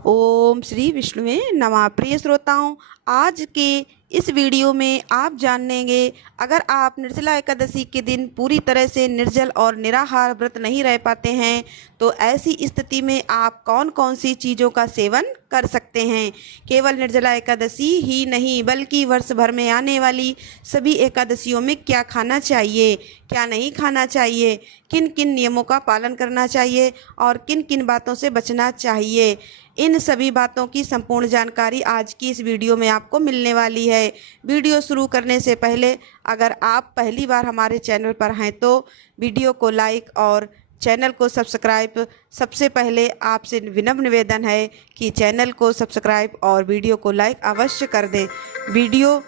ओम श्री विष्णुवे नमः। प्रिय श्रोताओं, आज के इस वीडियो में आप जानेंगे, अगर आप निर्जला एकादशी के दिन पूरी तरह से निर्जल और निराहार व्रत नहीं रह पाते हैं तो ऐसी स्थिति में आप कौन कौन सी चीज़ों का सेवन कर सकते हैं। केवल निर्जला एकादशी ही नहीं बल्कि वर्ष भर में आने वाली सभी एकादशियों में क्या खाना चाहिए, क्या नहीं खाना चाहिए, किन किन नियमों का पालन करना चाहिए और किन किन बातों से बचना चाहिए, इन सभी बातों की संपूर्ण जानकारी आज की इस वीडियो में आपको मिलने वाली है। वीडियो शुरू करने से पहले अगर आप पहली बार हमारे चैनल पर हैं तो वीडियो को लाइक और चैनल को सब्सक्राइब। सबसे पहले आपसे विनम्र निवेदन है कि चैनल को सब्सक्राइब और वीडियो को लाइक अवश्य कर दें। वीडियो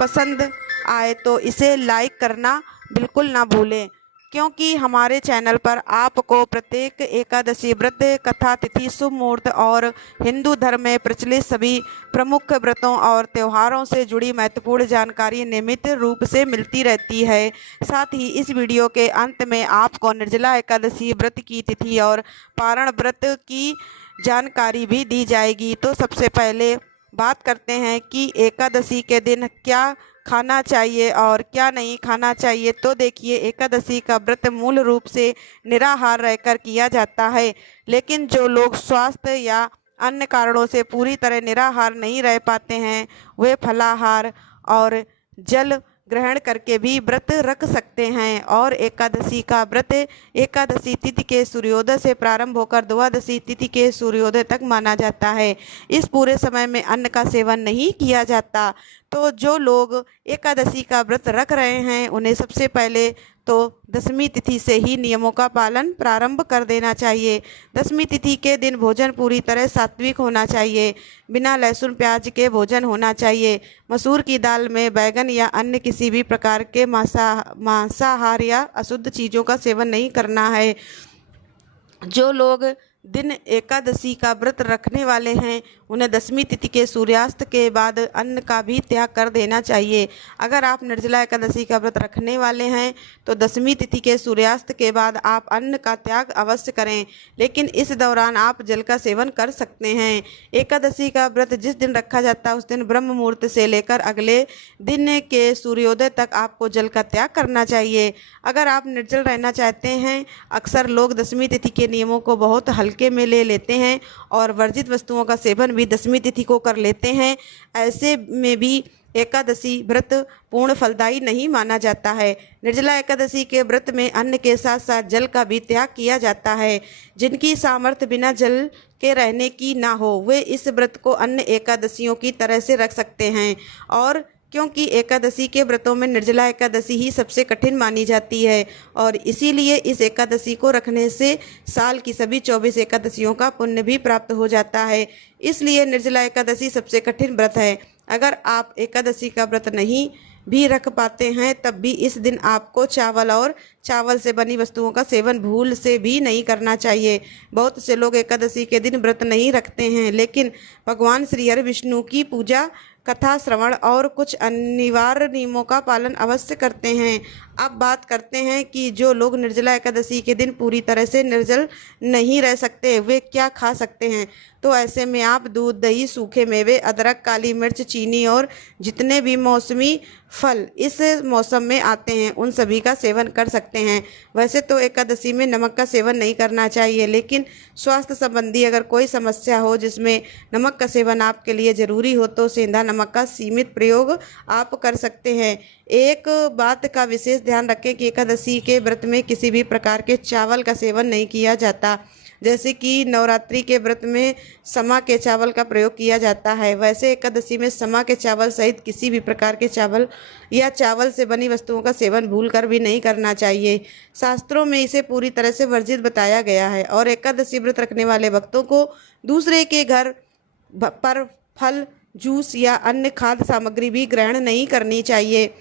पसंद आए तो इसे लाइक करना बिल्कुल ना भूलें, क्योंकि हमारे चैनल पर आपको प्रत्येक एकादशी व्रत कथा तिथि शुभ मुहूर्त और हिंदू धर्म में प्रचलित सभी प्रमुख व्रतों और त्योहारों से जुड़ी महत्वपूर्ण जानकारी नियमित रूप से मिलती रहती है। साथ ही इस वीडियो के अंत में आपको निर्जला एकादशी व्रत की तिथि और पारण व्रत की जानकारी भी दी जाएगी। तो सबसे पहले बात करते हैं कि एकादशी के दिन क्या खाना चाहिए और क्या नहीं खाना चाहिए। तो देखिए, एकादशी का व्रत मूल रूप से निराहार रहकर किया जाता है, लेकिन जो लोग स्वास्थ्य या अन्य कारणों से पूरी तरह निराहार नहीं रह पाते हैं वे फलाहार और जल ग्रहण करके भी व्रत रख सकते हैं। और एकादशी का व्रत एकादशी तिथि के सूर्योदय से प्रारंभ होकर द्वादशी तिथि के सूर्योदय तक माना जाता है। इस पूरे समय में अन्न का सेवन नहीं किया जाता। तो जो लोग एकादशी का व्रत रख रहे हैं उन्हें सबसे पहले तो दशमी तिथि से ही नियमों का पालन प्रारंभ कर देना चाहिए। दशमी तिथि के दिन भोजन पूरी तरह सात्विक होना चाहिए, बिना लहसुन प्याज के भोजन होना चाहिए। मसूर की दाल में बैगन या अन्य किसी भी प्रकार के मांसाहार या अशुद्ध चीज़ों का सेवन नहीं करना है। जो लोग दिन एकादशी का व्रत रखने वाले हैं उन्हें दशमी तिथि के सूर्यास्त के बाद अन्न का भी त्याग कर देना चाहिए। अगर आप निर्जला एकादशी का व्रत रखने वाले हैं तो दशमी तिथि के सूर्यास्त के बाद आप अन्न का त्याग अवश्य करें, लेकिन इस दौरान आप जल का सेवन कर सकते हैं। एकादशी का व्रत जिस दिन रखा जाता है उस दिन ब्रह्म मुहूर्त से लेकर अगले दिन के सूर्योदय तक आपको जल का त्याग करना चाहिए। अगर आप निर्जल रहना चाहते हैं, अक्सर लोग दशमी तिथि के नियमों को बहुत हल्के में ले लेते हैं और वर्जित वस्तुओं का सेवन भी दशमी तिथि को कर लेते हैं। ऐसे में भी एकादशी व्रत पूर्ण फलदायी नहीं माना जाता है। निर्जला एकादशी के व्रत में अन्न के साथ साथ जल का भी त्याग किया जाता है। जिनकी सामर्थ्य बिना जल के रहने की ना हो वे इस व्रत को अन्य एकादशियों की तरह से रख सकते हैं। और क्योंकि एकादशी के व्रतों में निर्जला एकादशी ही सबसे कठिन मानी जाती है और इसीलिए इस एकादशी को रखने से साल की सभी 24 एकादशियों का पुण्य भी प्राप्त हो जाता है। इसलिए निर्जला एकादशी सबसे कठिन व्रत है। अगर आप एकादशी का व्रत नहीं भी रख पाते हैं तब भी इस दिन आपको चावल और चावल से बनी वस्तुओं का सेवन भूल से भी नहीं करना चाहिए। बहुत से लोग एकादशी के दिन व्रत नहीं रखते हैं लेकिन भगवान श्री हरि विष्णु की पूजा, कथा श्रवण और कुछ अनिवार्य नियमों का पालन अवश्य करते हैं। अब बात करते हैं कि जो लोग निर्जला एकादशी के दिन पूरी तरह से निर्जल नहीं रह सकते वे क्या खा सकते हैं। तो ऐसे में आप दूध, दही, सूखे मेवे, अदरक, काली मिर्च, चीनी और जितने भी मौसमी फल इस मौसम में आते हैं उन सभी का सेवन कर सकते हैं। वैसे तो एकादशी में नमक का सेवन नहीं करना चाहिए, लेकिन स्वास्थ्य संबंधी अगर कोई समस्या हो जिसमें नमक का सेवन आपके लिए ज़रूरी हो तो सेंधा नमक का सीमित प्रयोग आप कर सकते हैं। एक बात का विशेष ध्यान रखें कि एकादशी के व्रत में किसी भी प्रकार के चावल का सेवन नहीं किया जाता। जैसे कि नवरात्रि के व्रत में समा के चावल का प्रयोग किया जाता है, वैसे एकादशी में समा के चावल सहित किसी भी प्रकार के चावल या चावल से बनी वस्तुओं का सेवन भूलकर भी नहीं करना चाहिए। शास्त्रों में इसे पूरी तरह से वर्जित बताया गया है और एकादशी व्रत रखने वाले भक्तों को दूसरे के घर पर फल, जूस या अन्य खाद्य सामग्री भी ग्रहण नहीं करनी चाहिए।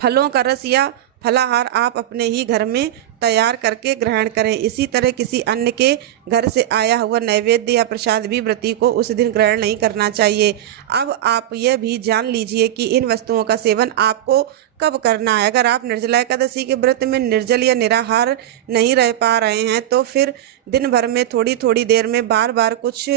फलों का रस या फलाहार आप अपने ही घर में तैयार करके ग्रहण करें। इसी तरह किसी अन्य के घर से आया हुआ नैवेद्य या प्रसाद भी व्रती को उस दिन ग्रहण नहीं करना चाहिए। अब आप यह भी जान लीजिए कि इन वस्तुओं का सेवन आपको कब करना है। अगर आप निर्जला एकादशी के व्रत में निर्जल या निराहार नहीं रह पा रहे हैं तो फिर दिन भर में थोड़ी थोड़ी देर में बार बार कुछ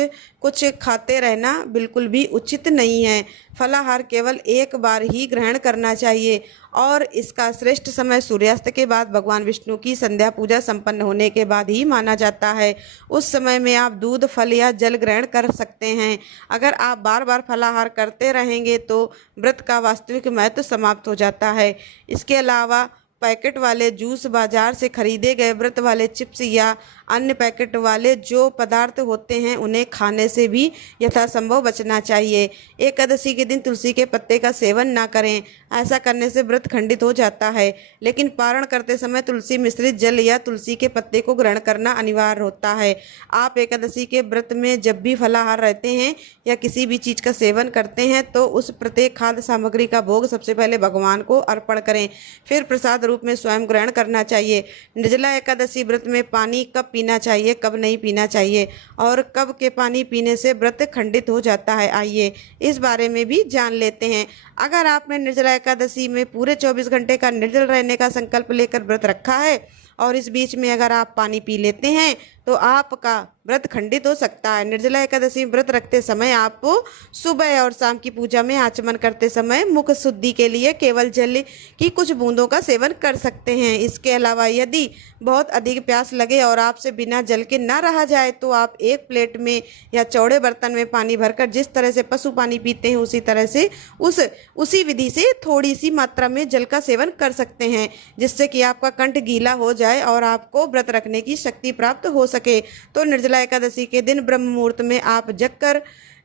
कुछ खाते रहना बिल्कुल भी उचित नहीं है। फलाहार केवल एक बार ही ग्रहण करना चाहिए और इसका श्रेष्ठ समय सूर्यास्त के बाद भगवान विष्णु की संध्या पूजा संपन्न होने के बाद ही माना जाता है। उस समय में आप दूध, फल या जल ग्रहण कर सकते हैं। अगर आप बार बार फलाहार करते रहेंगे तो व्रत का वास्तविक महत्व समाप्त हो जाता है। इसके अलावा पैकेट वाले जूस, बाजार से खरीदे गए व्रत वाले चिप्स या अन्य पैकेट वाले जो पदार्थ होते हैं उन्हें खाने से भी यथासंभव बचना चाहिए। एकादशी के दिन तुलसी के पत्ते का सेवन ना करें, ऐसा करने से व्रत खंडित हो जाता है। लेकिन पारण करते समय तुलसी मिश्रित जल या तुलसी के पत्ते को ग्रहण करना अनिवार्य होता है। आप एकादशी के व्रत में जब भी फलाहार रहते हैं या किसी भी चीज़ का सेवन करते हैं तो उस प्रत्येक खाद्य सामग्री का भोग सबसे पहले भगवान को अर्पण करें, फिर प्रसाद रूप में स्वयं ग्रहण करना चाहिए। निर्जला एकादशी व्रत में पानी कब पीना चाहिए, कब नहीं पीना चाहिए और कब के पानी पीने से व्रत खंडित हो जाता है, आइए इस बारे में भी जान लेते हैं। अगर आपने निर्जला एकादशी में पूरे 24 घंटे का निर्जल रहने का संकल्प लेकर व्रत रखा है और इस बीच में अगर आप पानी पी लेते हैं तो आपका व्रत खंडित हो सकता है। निर्जला एकादशी व्रत रखते समय आप सुबह और शाम की पूजा में आचमन करते समय मुख शुद्धि के लिए केवल जल की कुछ बूंदों का सेवन कर सकते हैं। इसके अलावा यदि बहुत अधिक प्यास लगे और आपसे बिना जल के ना रहा जाए तो आप एक प्लेट में या चौड़े बर्तन में पानी भरकर जिस तरह से पशु पानी पीते हैं उसी तरह से उसी विधि से थोड़ी सी मात्रा में जल का सेवन कर सकते हैं, जिससे कि आपका कंठ गीला हो जाए और आपको व्रत रखने की शक्ति प्राप्त हो सके। तो निर्जला एकादशी के दिन ब्रह्म मुहूर्त में आप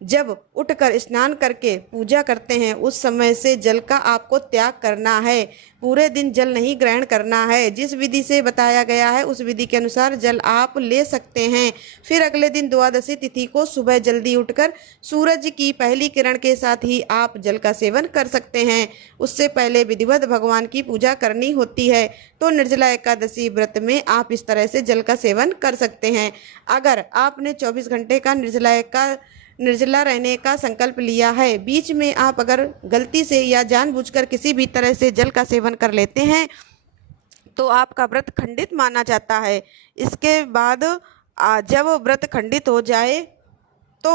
जब उठकर स्नान करके पूजा करते हैं उस समय से जल का आपको त्याग करना है। पूरे दिन जल नहीं ग्रहण करना है। जिस विधि से बताया गया है उस विधि के अनुसार जल आप ले सकते हैं। फिर अगले दिन द्वादशी तिथि को सुबह जल्दी उठकर सूरज की पहली किरण के साथ ही आप जल का सेवन कर सकते हैं। उससे पहले विधिवत भगवान की पूजा करनी होती है। तो निर्जला एकादशी व्रत में आप इस तरह से जल का सेवन कर सकते हैं। अगर आपने 24 घंटे का निर्जला रहने का संकल्प लिया है, बीच में आप अगर गलती से या जानबूझकर किसी भी तरह से जल का सेवन कर लेते हैं तो आपका व्रत खंडित माना जाता है। इसके बाद जब व्रत खंडित हो जाए तो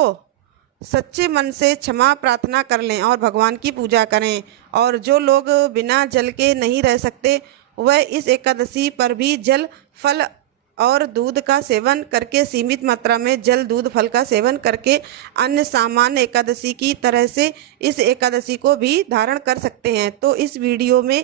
सच्चे मन से क्षमा प्रार्थना कर लें और भगवान की पूजा करें। और जो लोग बिना जल के नहीं रह सकते वह इस एकादशी पर भी जल, फल और दूध का सेवन करके, सीमित मात्रा में जल, दूध, फल का सेवन करके अन्य सामान्य एकादशी की तरह से इस एकादशी को भी धारण कर सकते हैं। तो इस वीडियो में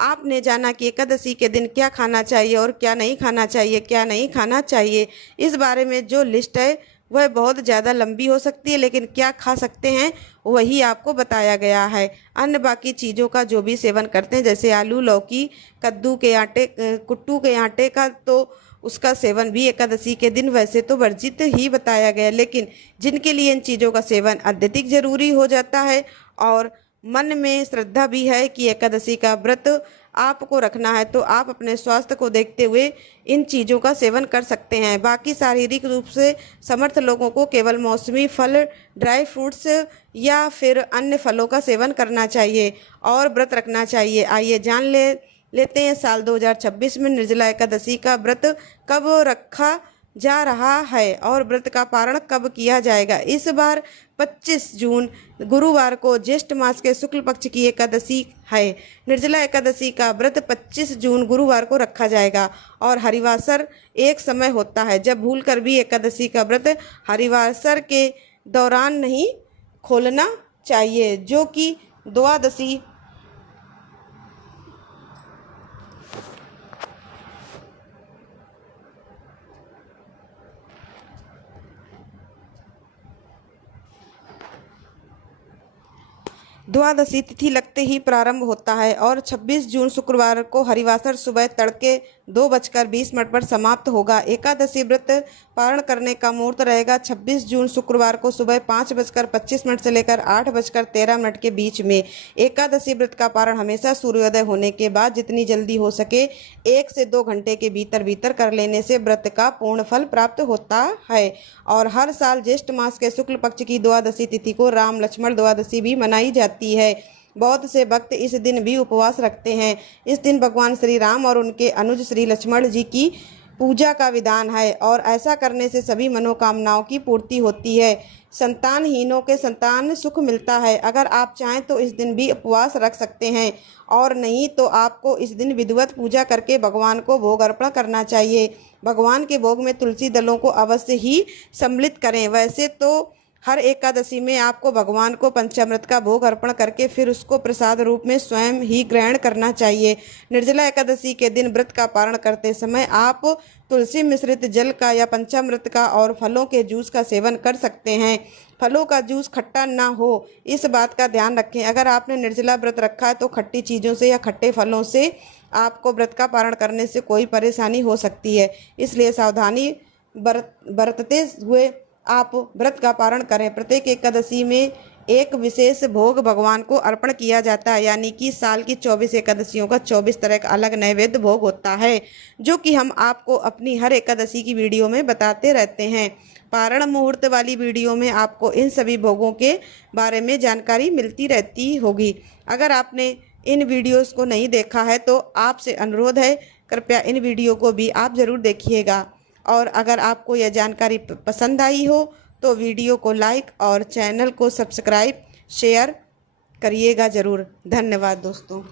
आपने जाना कि एकादशी के दिन क्या खाना चाहिए और क्या नहीं खाना चाहिए, क्या नहीं खाना चाहिए। इस बारे में जो लिस्ट है वह बहुत ज़्यादा लंबी हो सकती है, लेकिन क्या खा सकते हैं वही आपको बताया गया है। अन्य बाकी चीज़ों का जो भी सेवन करते हैं जैसे आलू, लौकी, कद्दू के आटे, कुट्टू के आटे का, तो उसका सेवन भी एकादशी के दिन वैसे तो वर्जित ही बताया गया, लेकिन जिनके लिए इन चीज़ों का सेवन अत्यधिक जरूरी हो जाता है और मन में श्रद्धा भी है कि एकादशी का व्रत आपको रखना है तो आप अपने स्वास्थ्य को देखते हुए इन चीज़ों का सेवन कर सकते हैं। बाकी शारीरिक रूप से समर्थ लोगों को केवल मौसमी फल, ड्राई फ्रूट्स या फिर अन्य फलों का सेवन करना चाहिए और व्रत रखना चाहिए। आइए जान लेते हैं साल 2026 में निर्जला एकादशी का व्रत कब रखा जा रहा है और व्रत का पारण कब किया जाएगा। इस बार 25 जून गुरुवार को ज्येष्ठ मास के शुक्ल पक्ष की एकादशी है। निर्जला एकादशी का व्रत 25 जून गुरुवार को रखा जाएगा और हरिवासर एक समय होता है जब भूलकर भी एकादशी का व्रत हरिवासर के दौरान नहीं खोलना चाहिए, जो कि द्वादशी द्वादशी तिथि लगते ही प्रारंभ होता है और 26 जून शुक्रवार को हरिवासर सुबह तड़के 2:20 पर समाप्त होगा। एकादशी व्रत पारण करने का मुहूर्त रहेगा 26 जून शुक्रवार को सुबह 5:25 से लेकर 8:13 के बीच में। एकादशी व्रत का पारण हमेशा सूर्योदय होने के बाद जितनी जल्दी हो सके 1 से 2 घंटे के भीतर भीतर कर लेने से व्रत का पूर्ण फल प्राप्त होता है। और हर साल ज्येष्ठ मास के शुक्ल पक्ष की द्वादशी तिथि को राम लक्ष्मण द्वादशी भी मनाई जाती है। बहुत से भक्त इस दिन भी उपवास रखते हैं। इस दिन भगवान श्री राम और उनके अनुज श्री लक्ष्मण जी की पूजा का विधान है और ऐसा करने से सभी मनोकामनाओं की पूर्ति होती है। संतानहीनों के संतान सुख मिलता है। अगर आप चाहें तो इस दिन भी उपवास रख सकते हैं और नहीं तो आपको इस दिन विधिवत पूजा करके भगवान को भोग अर्पण करना चाहिए। भगवान के भोग में तुलसी दलों को अवश्य ही सम्मिलित करें। वैसे तो हर एकादशी में आपको भगवान को पंचामृत का भोग अर्पण करके फिर उसको प्रसाद रूप में स्वयं ही ग्रहण करना चाहिए। निर्जला एकादशी के दिन व्रत का पारण करते समय आप तुलसी मिश्रित जल का या पंचामृत का और फलों के जूस का सेवन कर सकते हैं। फलों का जूस खट्टा ना हो, इस बात का ध्यान रखें। अगर आपने निर्जला व्रत रखा है तो खट्टी चीज़ों से या खट्टे फलों से आपको व्रत का पारण करने से कोई परेशानी हो सकती है। इसलिए सावधानी बरतते हुए आप व्रत का पारण करें। प्रत्येक एकादशी में एक विशेष भोग भगवान को अर्पण किया जाता है, यानी कि साल की 24 एकादशियों का 24 तरह का अलग नैवेद्य भोग होता है, जो कि हम आपको अपनी हर एकादशी की वीडियो में बताते रहते हैं। पारण मुहूर्त वाली वीडियो में आपको इन सभी भोगों के बारे में जानकारी मिलती रहती होगी। अगर आपने इन वीडियोस को नहीं देखा है तो आपसे अनुरोध है, कृपया इन वीडियो को भी आप ज़रूर देखिएगा। और अगर आपको यह जानकारी पसंद आई हो तो वीडियो को लाइक और चैनल को सब्सक्राइब शेयर करिएगा ज़रूर। धन्यवाद दोस्तों।